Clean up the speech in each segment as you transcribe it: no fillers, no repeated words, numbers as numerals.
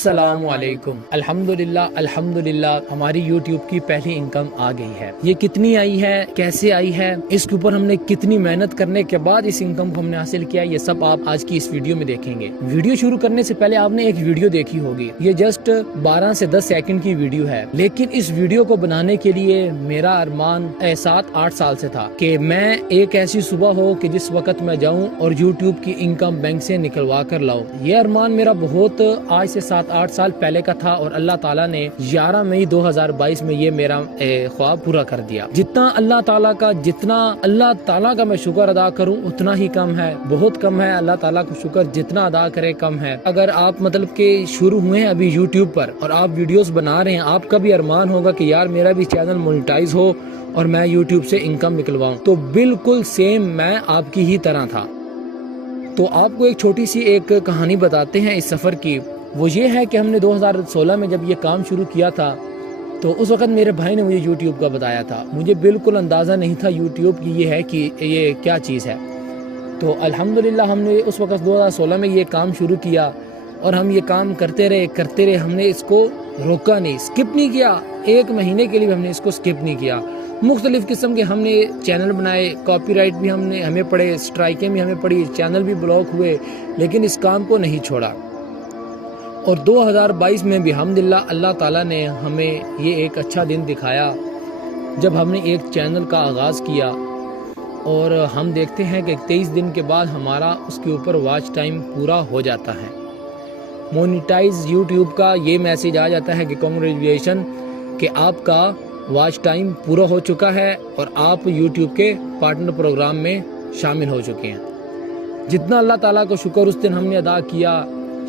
السلام علیکم۔ الحمدللہ ہماری یوٹیوب کی پہلی انکم آ گئی ہے۔ یہ کتنی آئی ہے، کیسے آئی ہے، اس کے اوپر ہم نے کتنی محنت کرنے کے بعد اس انکم کو ہم نے حاصل کیا، یہ سب آپ آج کی اس ویڈیو میں دیکھیں گے۔ ویڈیو شروع کرنے سے پہلے آپ نے ایک ویڈیو دیکھی ہوگی، یہ جسٹ 12 سے 10 سیکنڈ کی ویڈیو ہے، لیکن اس ویڈیو کو بنانے کے لیے میرا ارمان 7-8 سال سے تھا کہ میں ایک ایسی صبح ہو کہ جس وقت میں جاؤں اور یوٹیوب کی انکم بینک سے نکلوا کر لاؤں۔ یہ ارمان میرا بہت آج سے 7-8 سال پہلے کا تھا اور اللہ تعالیٰ نے 11 مئی 2022 میں یہ میرا خواب پورا کر دیا۔ جتنا اللہ تعالیٰ کا میں شکر ادا کروں اتنا ہی کم ہے، بہت کم ہے۔ اللہ تعالیٰ کو شکر جتنا ادا کرے کم ہے۔ اگر آپ مطلب کہ شروع ہوئے ہیں ابھی یوٹیوب پر اور آپ ویڈیوز بنا رہے ہیں، آپ کا بھی ارمان ہوگا کہ یار میرا بھی چینل مونیٹائز ہو اور میں یوٹیوب سے انکم نکلواؤں، تو بالکل سیم میں آپ کی ہی طرح تھا۔ تو آپ کو ایک چھوٹی سی ایک کہانی بتاتے ہیں اس سفر کی۔ وہ یہ ہے کہ ہم نے 2016 میں جب یہ کام شروع کیا تھا تو اس وقت میرے بھائی نے مجھے یوٹیوب کا بتایا تھا، مجھے بالکل اندازہ نہیں تھا یوٹیوب کی یہ ہے کہ یہ کیا چیز ہے۔ تو الحمدللہ ہم نے اس وقت 2016 میں یہ کام شروع کیا اور ہم یہ کام کرتے رہے، ہم نے اس کو روکا نہیں، سکپ نہیں کیا، 1 مہینے کے لیے ہم نے اس کو سکپ نہیں کیا۔ مختلف قسم کے ہم نے چینل بنائے، کاپی رائٹ بھی ہمیں پڑے، سٹرائکیں بھی ہمیں پڑی، چینل بھی بلاک ہوئے، لیکن اس کام کو نہیں چھوڑا۔ اور 2022 میں بھی الحمدللہ اللہ تعالیٰ نے ہمیں یہ ایک اچھا دن دکھایا جب ہم نے ایک چینل کا آغاز کیا، اور ہم دیکھتے ہیں کہ 23 دن کے بعد ہمارا اس کے اوپر واچ ٹائم پورا ہو جاتا ہے۔ مونیٹائز یوٹیوب کا یہ میسج آ جاتا ہے کہ کنگریچولیشن کہ آپ کا واچ ٹائم پورا ہو چکا ہے اور آپ یوٹیوب کے پارٹنر پروگرام میں شامل ہو چکے ہیں۔ جتنا اللہ تعالیٰ کو شکر اس دن ہم نے ادا کیا،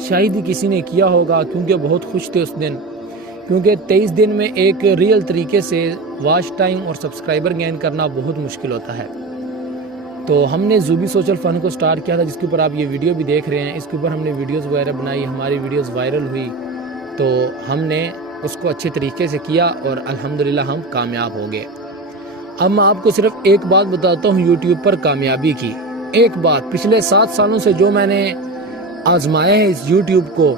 شاید ہی کسی نے کیا ہوگا، کیونکہ بہت خوش تھے اس دن، کیونکہ 23 دن میں ایک ریئل طریقے سے واچ ٹائم اور سبسکرائبر گین کرنا بہت مشکل ہوتا ہے۔ تو ہم نے زوبی سوشل فن کو سٹارٹ کیا تھا، جس کے اوپر آپ یہ ویڈیو بھی دیکھ رہے ہیں، اس کے اوپر ہم نے ویڈیوز وغیرہ بنائی، ہماری ویڈیوز وائرل ہوئی، تو ہم نے اس کو اچھے طریقے سے کیا اور الحمدللہ ہم کامیاب ہو گئے۔ اب میں آپ کو صرف ایک بات بتاتا ہوں یوٹیوب پر کامیابی کی، ایک بات پچھلے 7 سالوں سے جو میں نے آزمایا ہے اس یوٹیوب کو،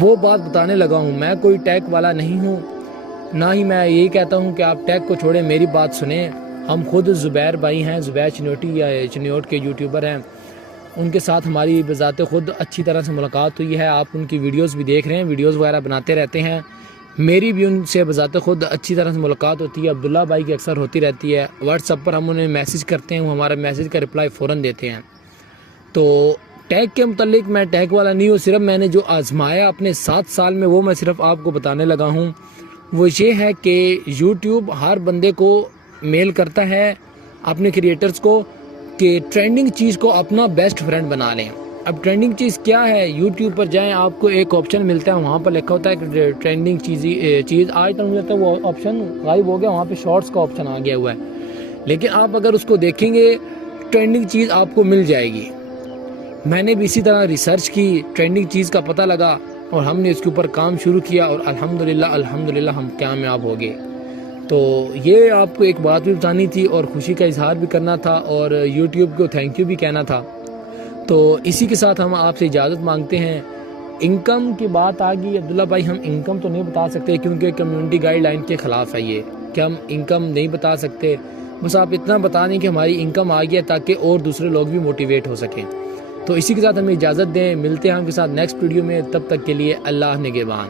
وہ بات بتانے لگا ہوں۔ میں کوئی ٹیک والا نہیں ہوں، نہ ہی میں یہی کہتا ہوں کہ آپ ٹیک کو چھوڑیں، میری بات سنیں۔ ہم خود زبیر بھائی ہیں، زبیر چنوٹی یا چنیوٹ کے یوٹیوبر ہیں، ان کے ساتھ ہماری بذات خود اچھی طرح سے ملاقات ہوئی ہے۔ آپ ان کی ویڈیوز بھی دیکھ رہے ہیں، ویڈیوز وغیرہ بناتے رہتے ہیں، میری بھی ان سے بذات خود اچھی طرح سے ملاقات ہوتی ہے۔ عبداللہ بھائی کی اکثر ہوتی رہتی ہے، واٹس ایپ پر ہم انہیں میسج کرتے ہیں، وہ ہمارا میسج کا رپلائی فوراً دیتے ہیں۔ تو ٹیک کے متعلق میں ٹیک والا نہیں ہوں، صرف میں نے جو آزمایا اپنے 7 سال میں وہ میں صرف آپ کو بتانے لگا ہوں۔ وہ یہ ہے کہ یوٹیوب ہر بندے کو میل کرتا ہے، اپنے کریٹرز کو، کہ ٹرینڈنگ چیز کو اپنا بیسٹ فرینڈ بنا لیں۔ اب ٹرینڈنگ چیز کیا ہے؟ یوٹیوب پر جائیں، آپ کو ایک آپشن ملتا ہے، وہاں پر لکھا ہوتا ہے کہ ٹرینڈنگ چیز آج تک مجھے لگتا ہے وہ آپشن غائب ہو گیا، وہاں پہ شارٹس کا آپشن آ گیا ہوا ہے، لیکن آپ اگر اس کو دیکھیں گے ٹرینڈنگ چیز آپ کو مل جائے گی۔ میں نے بھی اسی طرح ریسرچ کی، ٹرینڈنگ چیز کا پتہ لگا اور ہم نے اس کے اوپر کام شروع کیا اور الحمدللہ ہم کامیاب ہو گئے۔ تو یہ آپ کو ایک بات بھی بتانی تھی اور خوشی کا اظہار بھی کرنا تھا اور یوٹیوب کو تھینک یو بھی کہنا تھا۔ تو اسی کے ساتھ ہم آپ سے اجازت مانگتے ہیں۔ انکم کی بات آ گئی، عبداللہ بھائی ہم انکم تو نہیں بتا سکتے کیونکہ کمیونٹی گائیڈ لائن کے خلاف ہے یہ کہ ہم انکم نہیں بتا سکتے، بس آپ اتنا بتا دیں کہ ہماری انکم آ گئی ہے تاکہ اور دوسرے لوگ بھی موٹیویٹ ہو سکیں۔ تو اسی کے ساتھ ہمیں اجازت دیں، ملتے ہیں آپ کے ساتھ نیکسٹ ویڈیو میں، تب تک کے لیے اللہ نگہبان۔